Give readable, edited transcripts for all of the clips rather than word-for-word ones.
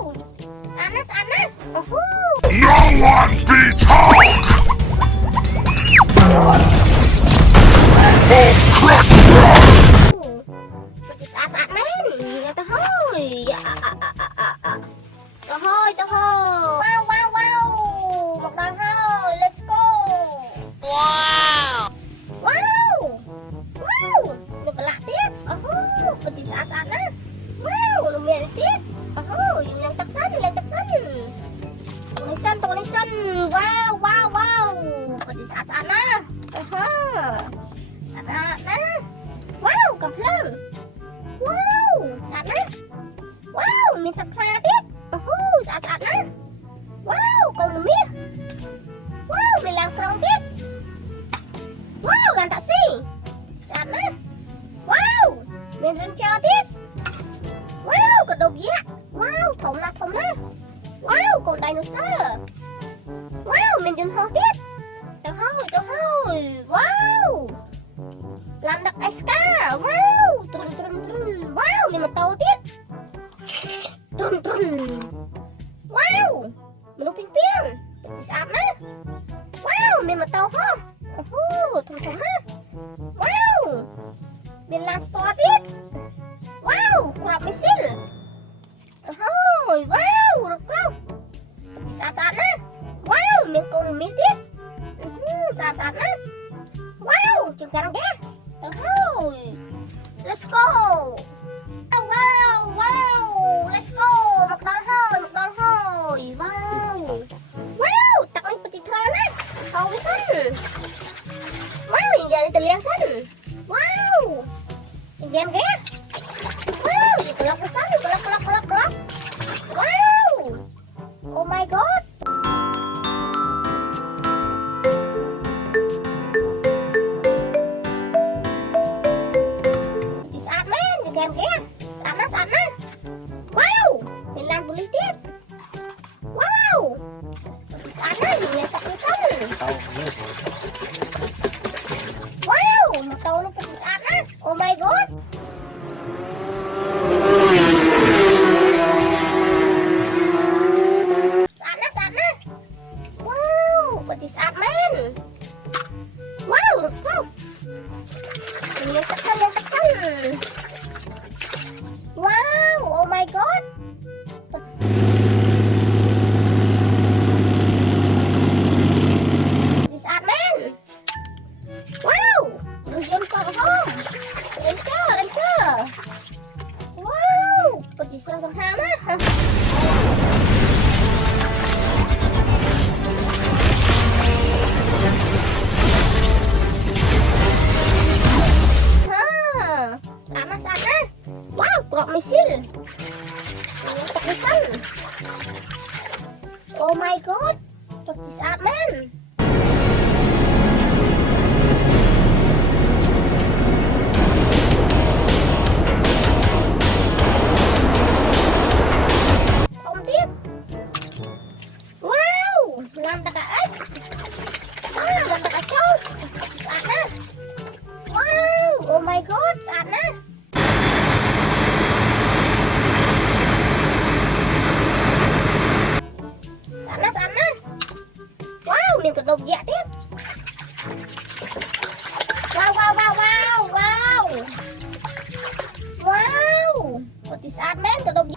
Wow. Sana. No one be talk! Full clutch run! Saat men. Ya thôi. Thôi. Wow. Một đòn thôi. Let's go. Wow! Được lạ tiết. Pati saat na. Wow, lumiyan tiết. Yung lang taksan. Tulisan. Wow. Pati saat na. Na. Wow, cặp lưng. Wow, saat na. Wow, mình sắp khai tiết. Saat na. Wow, con lumia. Wow, mình làm krong tiết. Wow, làm taxi. Saat na. Wow, mình rừng chờ tiết. Wow, con đột giác. Wow, thùng na. Wow, con dinosaur. Wow, mình dừng ho tiết. Tôi thôi. Wow, làm đặc SK. Wow, trun. Wow, mình một tàu tiết. Trun. Wow, mình lúc ping. Pati saat na. Wow, mình một tàu ho. Thùng na. Wow, mình làm sport tiết. Wow, crop missile. Wow, rực rau. Pati saat na. Wow, mình con mi tiết. Saat na. Wow, chừng càng ghé. Let's go. Wow, let's go. Một đòn thôi. Wow, tặng lên pati thơ na. Cầu với xanh. Wow, nhìn giờ đi từ liên xanh. Wow, nhìn gian ghé. Wow, nhìn clock với xanh. Clock. Wow. Oh my god. Saat men, nhìn gian ghé. Saat na. Wow, mình làm bully tiếp. Wow. Saat na, nhìn lên tặng với xanh. Wow, một tàu luôn pati saat na. Oh my god. Saat na. Wow, pati saat men. Wow, rực rau. Yang teksan. Wow, oh my god. Pati saat men. Wow, rujun home. Ranger. Wow, pati serang hama. Sana. Wow, crop missile. Tekisan. Oh my god, pati saat men. Không tiếp. Wow, làm tất cả ếch. Wow, làm tất cả trâu. Saat na. Wow, oh my god, saat na. Sana. Wow, mình có đột dạ tiếp. Wow, pati saat men có đột dạ.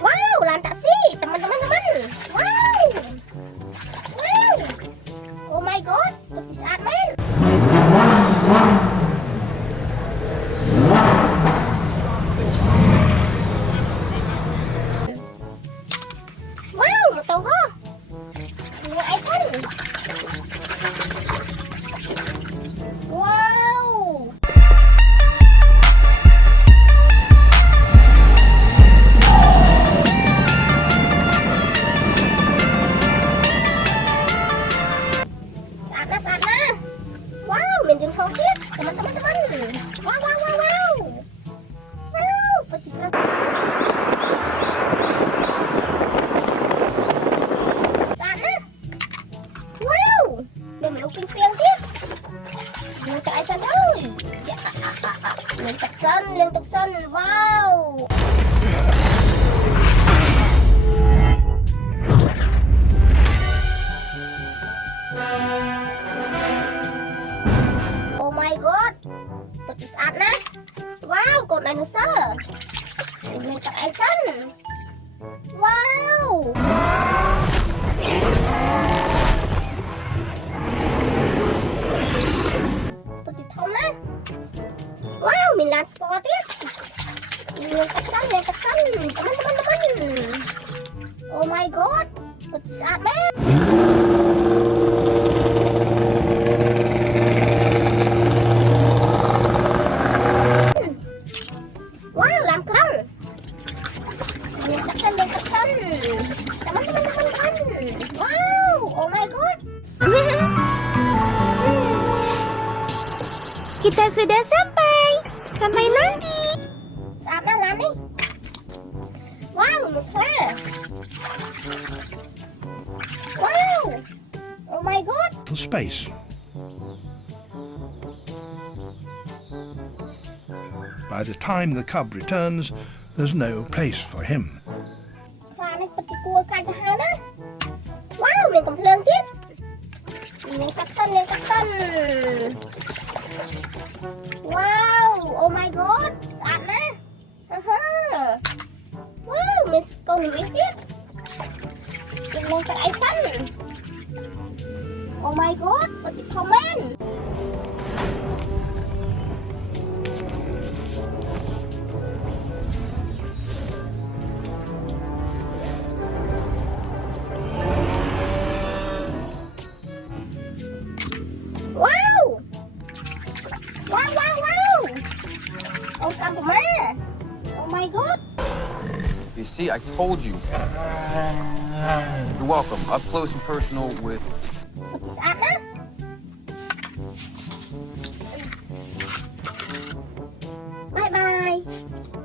Wow, làm taxi, teman-teman. Wow. Oh my god, pati saat men. Wow, một tàu ho. Người ai xanh. Wow. Saat na. Wow, mình dừng không tiết. Teman-teman. Wow. Wow, pati saat. Saat na. Wow. នោះពីងពីងទៀតនឹងទៅអីសិនអើយនឹងទឹកសិនវ៉ាវOh my god ពិតជាស្អាតណាស់វ៉ាវកូនដៃនូស័រនឹងទឹកអីសិនវ៉ាវពិតជាធំណាស់វ៉ាវមានឡានស្ពតទៀតមានទឹកសិនOh my god ពិតជាស្អាតណាស់Kita sudah sampai. Sampai nanti. Saat dah lah ni. Wow, mukha. Wow. Oh my god. Space. By the time the cub returns, there's no place for him. ខ្លានេះពិតជាគួរកាចសាហាវណាស់ Wow មានកំភ្លើងទៀតមានទឹកសិនWow Oh my god ស្អាតណាស់Wow មានកូនមាសទៀតមានទឹកអីសិន Oh my god ពិតជាធំមែនOh my god. You see, I told you. You're welcome. Up close and personal with...